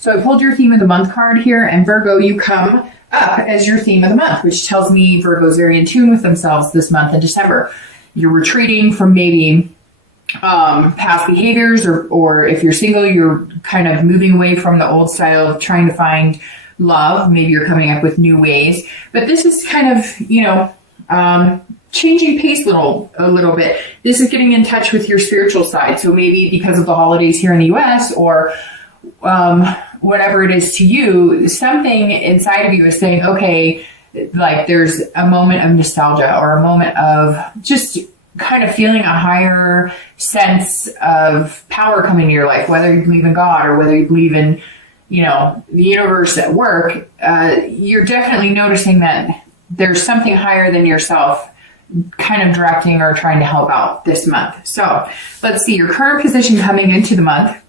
So I pulled your theme of the month card here, and Virgo, you come up as your theme of the month, which tells me Virgo's very in tune with themselves this month in December. You're retreating from maybe past behaviors, or if you're single, you're kind of moving away from the old style of trying to find love. Maybe you're coming up with new ways, but this is kind of, changing pace a little bit. This is getting in touch with your spiritual side. So maybe because of the holidays here in the US, or whatever it is to you, something inside of you is saying, okay, like there's a moment of nostalgia, or a moment of just kind of feeling a higher sense of power coming into your life, whether you believe in God or whether you believe in, the universe at work. You're definitely noticing that there's something higher than yourself kind of directing or trying to help out this month. So let's see, your current position coming into the month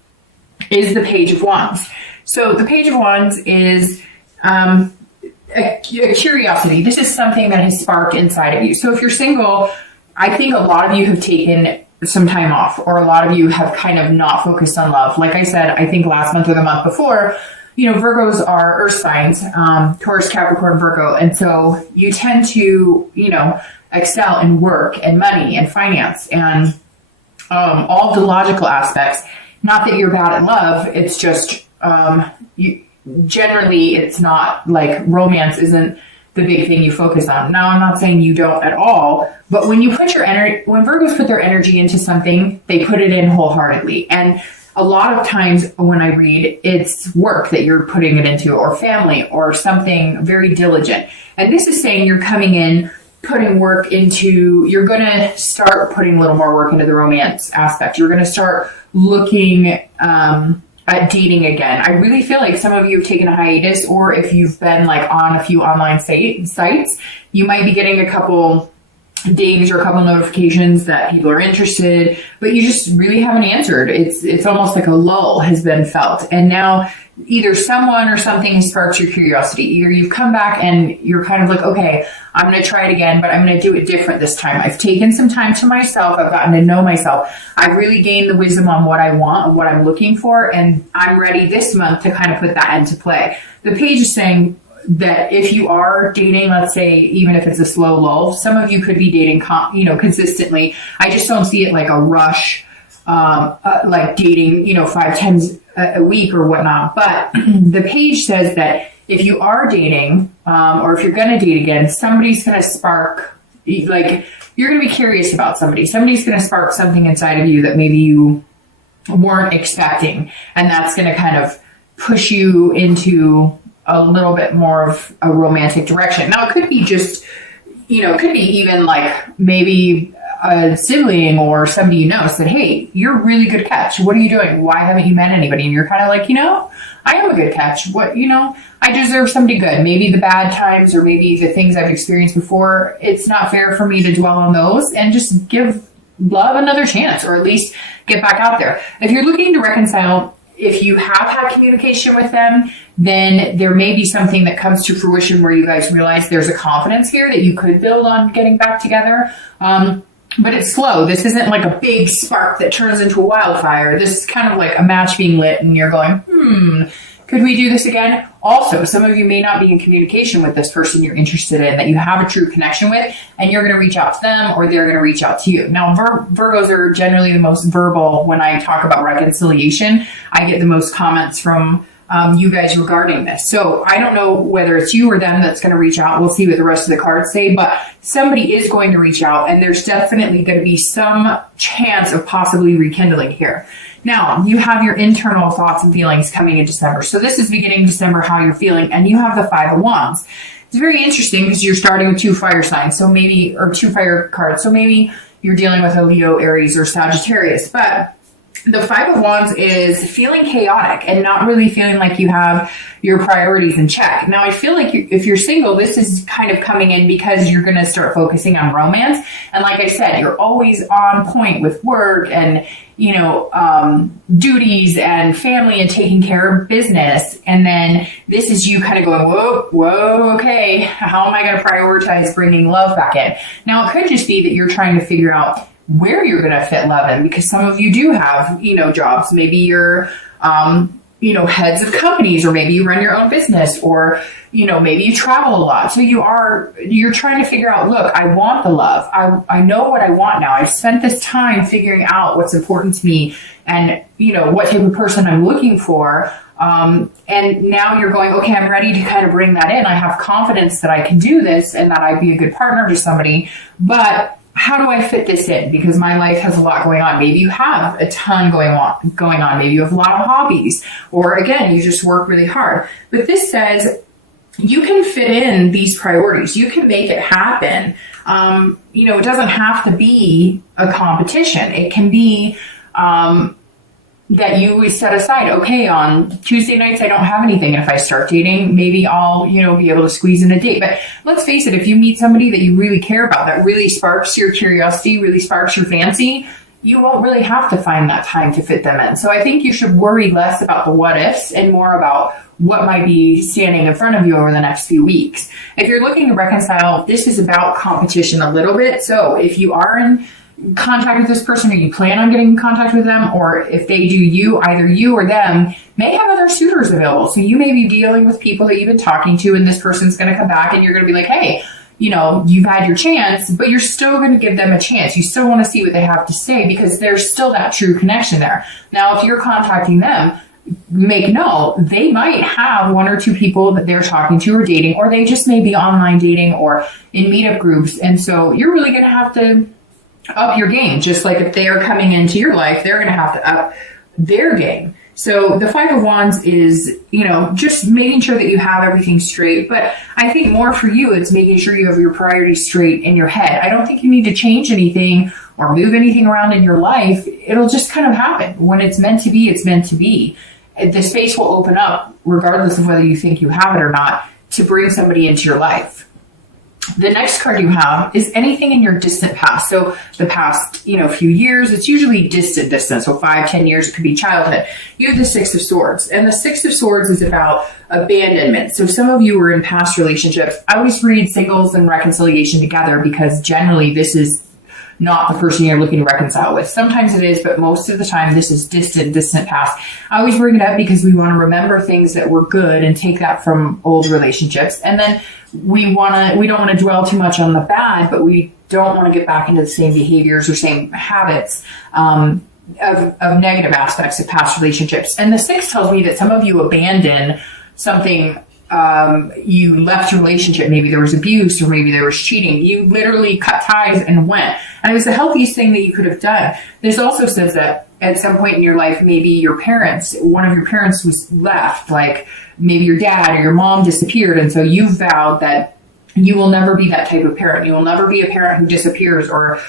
is the Page of Wands. So the Page of Wands is a curiosity. This is something that has sparked inside of you. So if you're single, I think a lot of you have taken some time off, or a lot of you have kind of not focused on love. Like I said, I think last month or the month before, Virgos are earth signs, Taurus, Capricorn, Virgo. And so you tend to, excel in work and money and finance and all the logical aspects. Not that you're bad at love. It's just, generally it's not like romance isn't the big thing you focus on. Now, I'm not saying you don't at all, but when you put when Virgos put their energy into something, they put it in wholeheartedly. And a lot of times when I read, it's work that you're putting it into, or family, or something very diligent. And this is saying you're coming in, putting work into, you're going to start putting a little more work into the romance aspect. You're going to start looking at dating again. I really feel like some of you have taken a hiatus, or if you've been like on a few online sites, you might be getting a couple dings or a couple notifications that people are interested, but you just really haven't answered. It's almost like a lull has been felt. And now either someone or something has sparked your curiosity. Either you've come back and you're kind of like, okay, I'm going to try it again, but I'm going to do it different this time. I've taken some time to myself. I've gotten to know myself. I've really gained the wisdom on what I want and what I'm looking for. And I'm ready this month to kind of put that into play. The page is saying that if you are dating, let's say, even if it's a slow lull, some of you could be dating, consistently. I just don't see it like a rush, like dating, 5 times a week or whatnot. But the page says that if you are dating, or if you're going to date again, somebody's going to spark, like, you're going to be curious about somebody. Somebody's going to spark something inside of you that maybe you weren't expecting. And that's going to kind of push you into a little bit more of a romantic direction. Now, it could be just, it could be even like maybe a sibling or somebody you know said, hey, you're a really good catch. What are you doing? Why haven't you met anybody? And you're kind of like, I am a good catch. What, I deserve somebody good. Maybe the bad times, or maybe the things I've experienced before, it's not fair for me to dwell on those, and just give love another chance, or at least get back out there. If you're looking to reconcile, if you have had communication with them, then there may be something that comes to fruition where you guys realize there's a confidence here that you could build on getting back together. But it's slow. This isn't like a big spark that turns into a wildfire. This is kind of like a match being lit and you're going, could we do this again? Also, some of you may not be in communication with this person you're interested in, that you have a true connection with, and you're going to reach out to them, or they're going to reach out to you. Now, Virgos are generally the most verbal when I talk about reconciliation. I get the most comments from you guys regarding this. So I don't know whether it's you or them that's going to reach out. We'll see what the rest of the cards say, but somebody is going to reach out, and there's definitely going to be some chance of possibly rekindling here. Now, you have your internal thoughts and feelings coming in December. So this is beginning December, how you're feeling, and you have the 5 of Wands. It's very interesting because you're starting with 2 fire signs, so maybe, or 2 fire cards. So maybe you're dealing with a Leo, Aries, or Sagittarius, but the 5 of Wands is feeling chaotic and not really feeling like you have your priorities in check. Now, I feel like if you're single, this is kind of coming in because you're going to start focusing on romance. And like I said, you're always on point with work and, duties and family and taking care of business. And then this is you kind of going, whoa, okay, how am I going to prioritize bringing love back in? Now, it could just be that you're trying to figure out where you're going to fit love in, because some of you do have, jobs. Maybe you're, heads of companies, or maybe you run your own business, or, maybe you travel a lot. So you're trying to figure out, look, I want the love. I know what I want now. I've spent this time figuring out what's important to me and, what type of person I'm looking for. And now you're going, okay, I'm ready to kind of bring that in. I have confidence that I can do this and that I'd be a good partner to somebody, but how do I fit this in? Because my life has a lot going on. Maybe you have a ton going on. Maybe you have a lot of hobbies, or again, you just work really hard. But this says you can fit in these priorities. You can make it happen. It doesn't have to be a competition. It can be, that you set aside, okay, on Tuesday nights, I don't have anything. And if I start dating, maybe I'll, be able to squeeze in a date. But let's face it, if you meet somebody that you really care about, that really sparks your curiosity, really sparks your fancy, you won't really have to find that time to fit them in. So I think you should worry less about the what ifs and more about what might be standing in front of you over the next few weeks. If you're looking to reconcile, this is about competition a little bit. So if you are in contact with this person, or you plan on getting in contact with them, or if they do you, either you or them may have other suitors available. So you may be dealing with people that you've been talking to, and this person's going to come back and you're going to be like, hey, you've had your chance, but you're still going to give them a chance. You still want to see what they have to say because there's still that true connection there. Now, if you're contacting them, make note, they might have one or two people that they're talking to or dating, or they just may be online dating or in meetup groups. And so you're really going to have to up your game. Just like if they are coming into your life, they're going to have to up their game. So the Five of Wands is, just making sure that you have everything straight. But I think more for you, it's making sure you have your priorities straight in your head. I don't think you need to change anything or move anything around in your life. It'll just kind of happen. When it's meant to be, it's meant to be. The space will open up, regardless of whether you think you have it or not, to bring somebody into your life. The next card you have is anything in your distant past. So the past, few years, it's usually distant. So 5-10 years, it could be childhood. You have the Six of Swords, and the Six of Swords is about abandonment. So some of you were in past relationships. I always read singles and reconciliation together because generally this is not the person you're looking to reconcile with. Sometimes it is, but most of the time this is distant past. I always bring it up because we want to remember things that were good and take that from old relationships. And then we don't want to dwell too much on the bad, but we don't want to get back into the same behaviors or same habits of negative aspects of past relationships. And the Six tells me that some of you abandon something. You left your relationship, maybe there was abuse or maybe there was cheating. You literally cut ties and went. And it was the healthiest thing that you could have done. This also says that at some point in your life, maybe one of your parents was left, like maybe your dad or your mom disappeared. And so you vowed that you will never be that type of parent. You will never be a parent who disappears or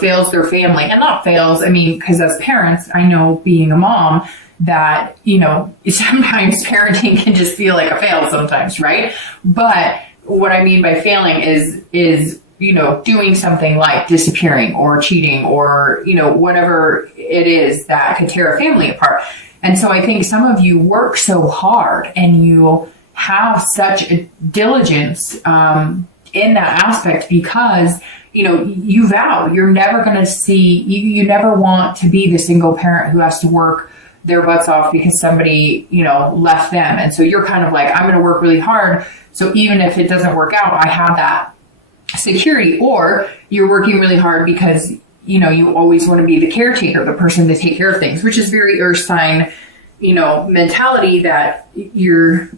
fails their family. And not fails, because as parents, I know being a mom, that, sometimes parenting can just feel like a fail sometimes, right? But what I mean by failing is, doing something like disappearing or cheating or, whatever it is that could tear a family apart. And so I think some of you work so hard and you have such a diligence in that aspect because, you vow you're never going to see, you never want to be the single parent who has to work their butts off because somebody, left them. And so you're kind of like, I'm going to work really hard. So even if it doesn't work out, I have that security. Or you're working really hard because, you always want to be the caretaker, the person to take care of things, which is very earth sign, mentality that you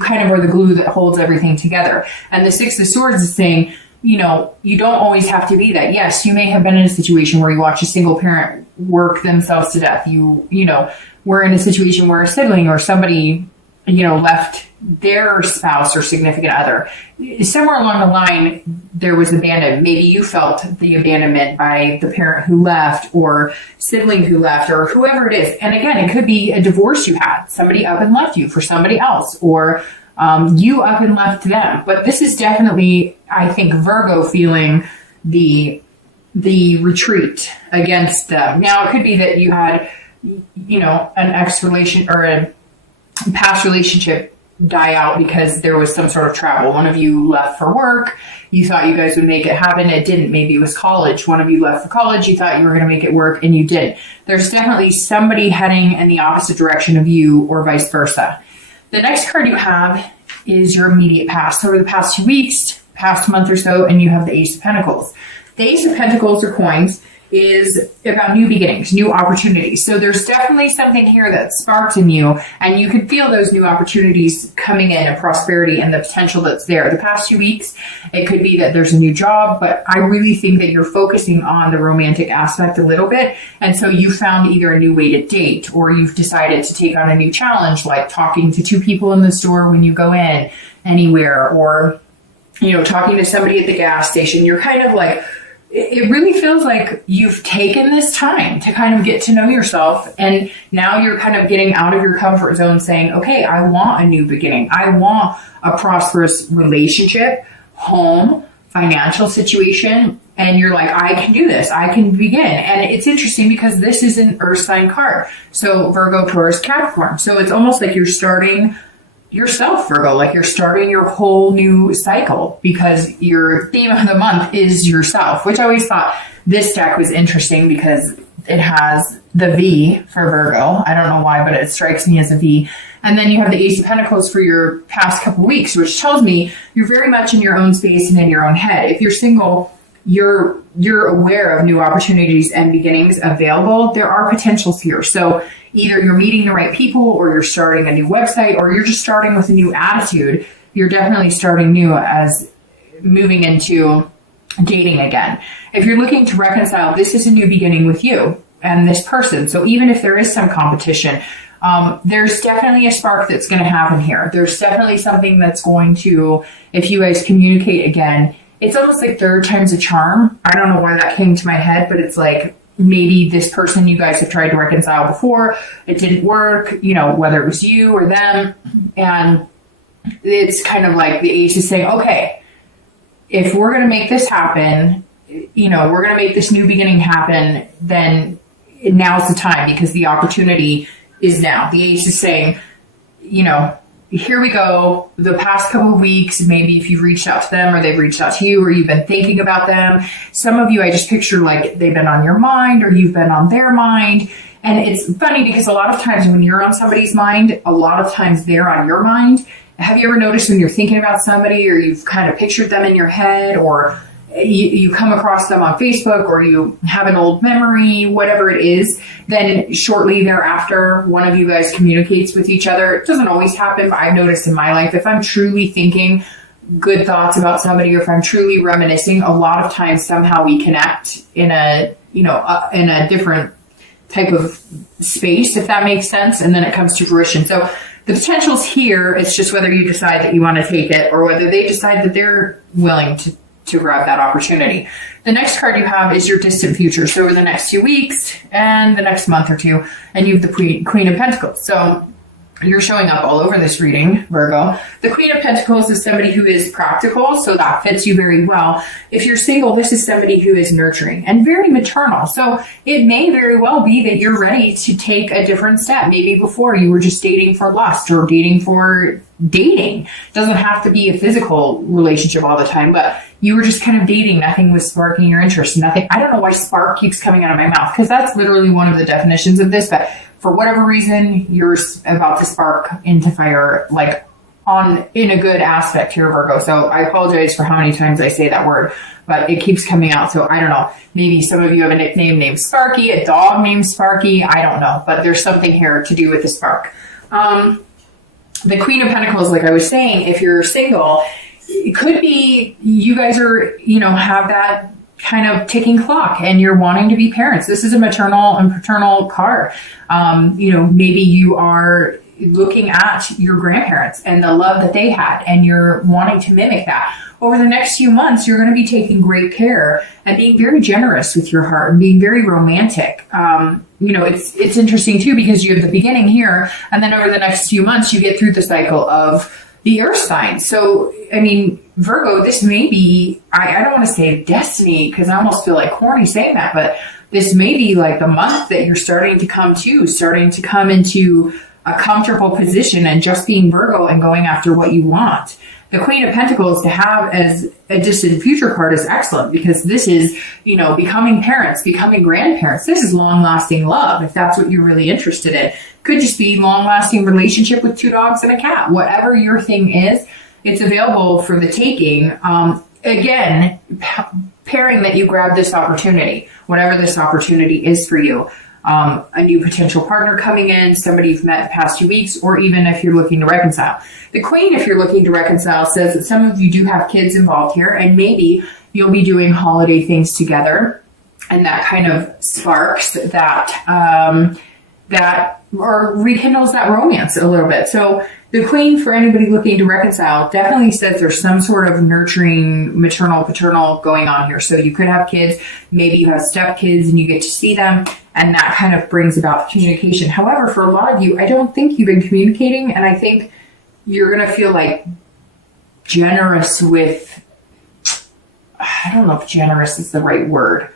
kind of are the glue that holds everything together. And the Six of Swords is saying, you don't always have to be that. Yes, you may have been in a situation where you watch a single parent work themselves to death. You were in a situation where a sibling or somebody, left their spouse or significant other. Somewhere along the line, there was abandonment. Maybe you felt the abandonment by the parent who left or sibling who left or whoever it is. And again, it could be a divorce you had. Somebody up and left you for somebody else, or you up and left them. But this is definitely, I think, Virgo feeling the retreat against them. Now, it could be that you had, an ex relation or a past relationship die out because there was some sort of travel. One of you left for work. You thought you guys would make it happen. It didn't. Maybe it was college. One of you left for college. You thought you were going to make it work and you didn't. There's definitely somebody heading in the opposite direction of you or vice versa. The next card you have is your immediate past. Over the past 2 weeks, past month or so, and you have the Ace of Pentacles. The Ace of Pentacles or coins is about new beginnings, new opportunities. So there's definitely something here that sparked in you, and you can feel those new opportunities coming in and prosperity and the potential that's there. The past 2 weeks, it could be that there's a new job, but I really think that you're focusing on the romantic aspect a little bit. And so you found either a new way to date, or you've decided to take on a new challenge, like talking to 2 people in the store when you go in anywhere, or, you know, talking to somebody at the gas station. You're kind of like, it really feels like you've taken this time to kind of get to know yourself. And now you're kind of getting out of your comfort zone saying, okay, I want a new beginning. I want a prosperous relationship, home, financial situation. And you're like, I can do this. I can begin. And it's interesting because this is an earth sign card. So Virgo, Taurus, Capricorn. So it's almost like you're starting yourself, Virgo, like you're starting your whole new cycle because your theme of the month is yourself, which I always thought this deck was interesting because it has the V for Virgo. I don't know why, but it strikes me as a V. And then you have the Ace of Pentacles for your past couple weeks, which tells me you're very much in your own space and in your own head. If you're single, you're aware of new opportunities and beginnings available. There are potentials here. So either you're meeting the right people, or you're starting a new website, or you're just starting with a new attitude. You're definitely starting new as moving into dating again. If you're looking to reconcile, this is a new beginning with you and this person. So even if there is some competition, there's definitely a spark that's going to happen here. There's definitely something that's going to, if you guys communicate again, it's almost like third time's a charm. I don't know why that came to my head, but it's like, maybe this person you guys have tried to reconcile before, it didn't work, you know, whether it was you or them. And it's kind of like the Ace is saying, okay, if we're going to make this happen, you know, we're going to make this new beginning happen, then now's the time because the opportunity is now. The Ace is saying, you know, here we go. The past couple of weeks, maybe if you've reached out to them or they've reached out to you or you've been thinking about them. Some of you, I just picture like they've been on your mind or you've been on their mind. And it's funny because a lot of times when you're on somebody's mind, a lot of times they're on your mind. Have you ever noticed when you're thinking about somebody or you've kind of pictured them in your head, or you come across them on Facebook, or you have an old memory, whatever it is, then shortly thereafter, one of you guys communicates with each other. It doesn't always happen, but I've noticed in my life, if I'm truly thinking good thoughts about somebody, or if I'm truly reminiscing, a lot of times somehow we connect in a, you know, in a different type of space, if that makes sense. And then it comes to fruition. So the potential's here. It's just whether you decide that you want to take it or whether they decide that they're willing to grab that opportunity. The next card you have is your distant future. So over the next 2 weeks and the next month or two, and you have the Queen of Pentacles. So you're showing up all over this reading, Virgo. The Queen of Pentacles is somebody who is practical, so that fits you very well. If you're single, this is somebody who is nurturing and very maternal. So it may very well be that you're ready to take a different step. Maybe before you were just dating for lust or dating for dating. It doesn't have to be a physical relationship all the time, but you were just kind of dating. Nothing was sparking your interest. Nothing. I don't know why spark keeps coming out of my mouth, because that's literally one of the definitions of this, but for whatever reason, you're about to spark into fire, like in a good aspect here, Virgo. So I apologize for how many times I say that word, but it keeps coming out. So I don't know. Maybe some of you have a nickname named Sparky, a dog named Sparky. I don't know, but there's something here to do with the spark. The Queen of Pentacles, like I was saying, if you're single, it could be you guys are, you know, have that kind of ticking clock and you're wanting to be parents. This is a maternal and paternal card. You know, maybe you are looking at your grandparents and the love that they had and you're wanting to mimic that. Over the next few months, you're going to be taking great care and being very generous with your heart and being very romantic. You know, it's interesting too, because you have the beginning here, and then over the next few months, you get through the cycle of the earth signs. So, I mean, Virgo, this may be, I don't want to say destiny, because I almost feel like corny saying that, but this may be like the month that you're starting to come into a comfortable position and just being Virgo and going after what you want. The Queen of Pentacles to have as a distant future card is excellent because this is, becoming parents, becoming grandparents. This is long-lasting love, if that's what you're really interested in. Could just be long-lasting relationship with 2 dogs and a cat. Whatever your thing is, it's available for the taking. Again, pairing that you grab this opportunity, whatever this opportunity is for you. A new potential partner coming in, somebody you've met the past few weeks, or even if you're looking to reconcile. The Queen, if you're looking to reconcile, says that some of you do have kids involved here, and maybe you'll be doing holiday things together, and that kind of sparks that or rekindles that romance a little bit. So the Queen, for anybody looking to reconcile, definitely says there's some sort of nurturing, maternal, paternal going on here. So you could have kids, maybe you have stepkids and you get to see them, and that kind of brings about communication. However, for a lot of you, I don't think you've been communicating, and I think you're going to feel like generous with, I don't know if generous is the right word,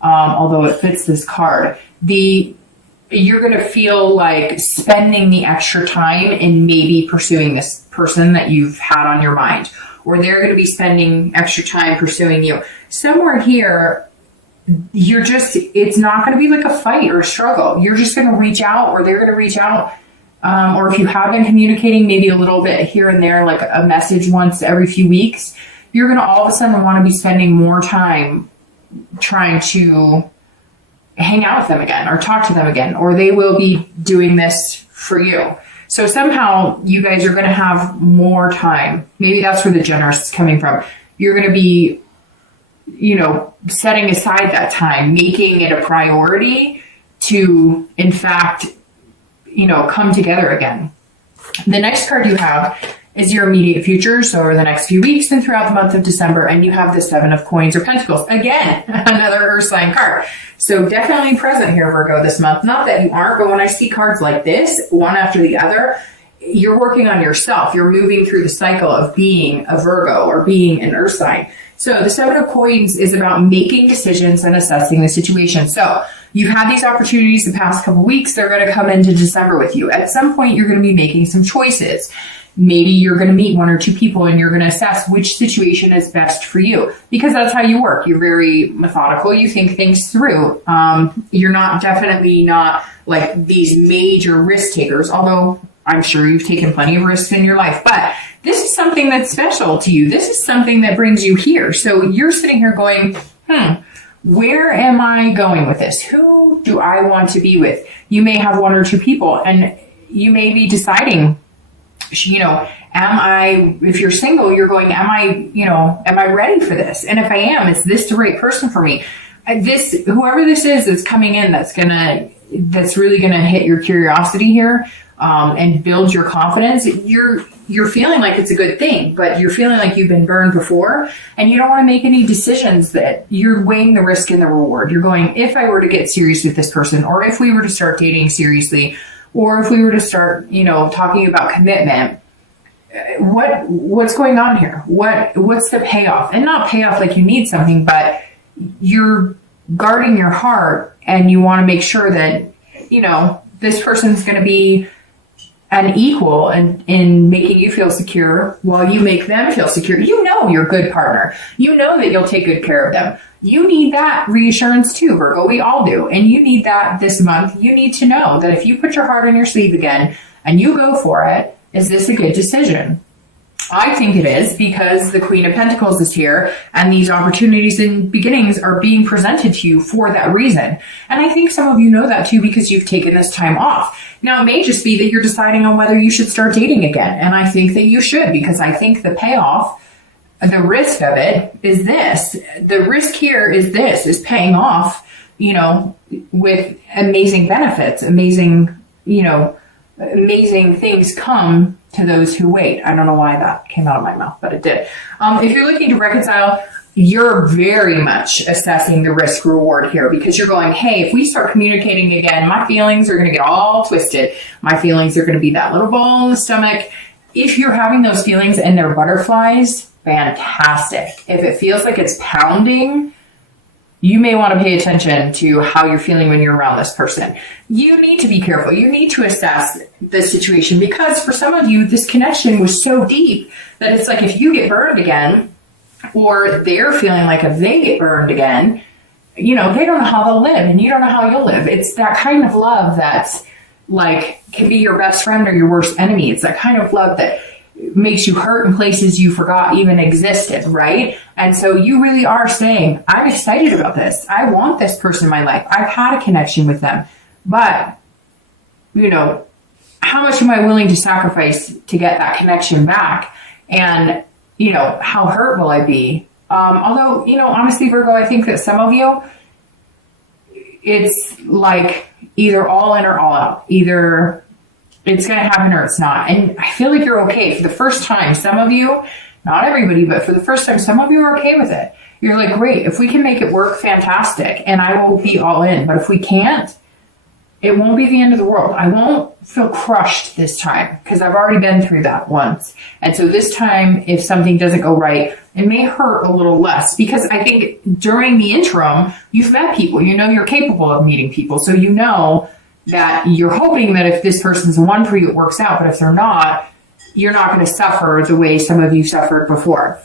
although it fits this card. You're going to feel like spending the extra time in maybe pursuing this person that you've had on your mind, or they're going to be spending extra time pursuing you. Somewhere here, it's not going to be like a fight or a struggle. You're just going to reach out, or they're going to reach out. Or if you have been communicating maybe a little bit here and there, like a message once every few weeks, you're going to all of a sudden want to be spending more time trying to hang out with them again or talk to them again, or they will be doing this for you. So somehow you guys are going to have more time. Maybe that's where the generous is coming from. You're going to be, setting aside that time, making it a priority to, in fact, come together again. The next card you have is your immediate future, so over the next few weeks and throughout the month of December, and you have the 7 of Coins or Pentacles. Again, another Earth sign card. So definitely present here, Virgo, this month. Not that you aren't, but when I see cards like this, one after the other, you're working on yourself. You're moving through the cycle of being a Virgo or being an Earth sign. So the 7 of Coins is about making decisions and assessing the situation. So you've had these opportunities the past couple weeks. They're going to come into December with you. At some point, you're going to be making some choices. Maybe you're going to meet 1 or 2 people and you're going to assess which situation is best for you, because that's how you work. You're very methodical. You think things through. You're definitely not like these major risk takers, although I'm sure you've taken plenty of risks in your life, but this is something that's special to you. This is something that brings you here. So you're sitting here going, where am I going with this? Who do I want to be with? You may have 1 or 2 people, and you may be deciding, if you're single, you're going, am I ready for this? And if I am, is this the right person for me? Whoever this is coming in, that's really going to hit your curiosity here, and build your confidence. You're feeling like it's a good thing, but you're feeling like you've been burned before, and you don't want to make any decisions that you're weighing the risk and the reward. You're going, if I were to get serious with this person, or if we were to start dating seriously, or if we were to start, talking about commitment, what's going on here? What's the payoff? And not payoff like you need something, but you're guarding your heart, and you want to make sure that, this person's going to be an equal in making you feel secure while you make them feel secure. You're a good partner. That you'll take good care of them. You need that reassurance too, Virgo. We all do. And you need that this month. You need to know that if you put your heart on your sleeve again and you go for it, is this a good decision? I think it is, because the Queen of Pentacles is here, and these opportunities and beginnings are being presented to you for that reason. And I think some of you know that too, because you've taken this time off. Now, it may just be that you're deciding on whether you should start dating again. And I think that you should, because I think the payoff, the risk of it is this. The risk here is paying off, with amazing benefits, amazing things come to those who wait. I don't know why that came out of my mouth, but it did. If you're looking to reconcile, you're very much assessing the risk reward here, because you're going, hey, if we start communicating again, my feelings are going to get all twisted. My feelings are going to be that little ball in the stomach. If you're having those feelings and they're butterflies, fantastic. If it feels like it's pounding, you may want to pay attention to how you're feeling when you're around this person. You need to be careful. You need to assess the situation, because for some of you, this connection was so deep that it's like if you get burned again, or they're feeling like if they get burned again, they don't know how they'll live and you don't know how you'll live. It's that kind of love that's like can be your best friend or your worst enemy. It's that kind of love that makes you hurt in places you forgot even existed, right? And so you really are saying, I'm excited about this. I want this person in my life. I've had a connection with them. But, how much am I willing to sacrifice to get that connection back? And, how hurt will I be? Although, honestly, Virgo, I think that some of you, it's like either all in or all out. Either it's going to happen or it's not. And I feel like you're okay. For the first time, some of you, not everybody, but for the first time, some of you are okay with it. You're like, great, if we can make it work, fantastic. And I will be all in. But if we can't, it won't be the end of the world. I won't feel crushed this time because I've already been through that once. And so this time, if something doesn't go right, it may hurt a little less, because I think during the interim, you've met people, you're capable of meeting people. So that you're hoping that if this person's the one for you, it works out. But if they're not, you're not going to suffer the way some of you suffered before.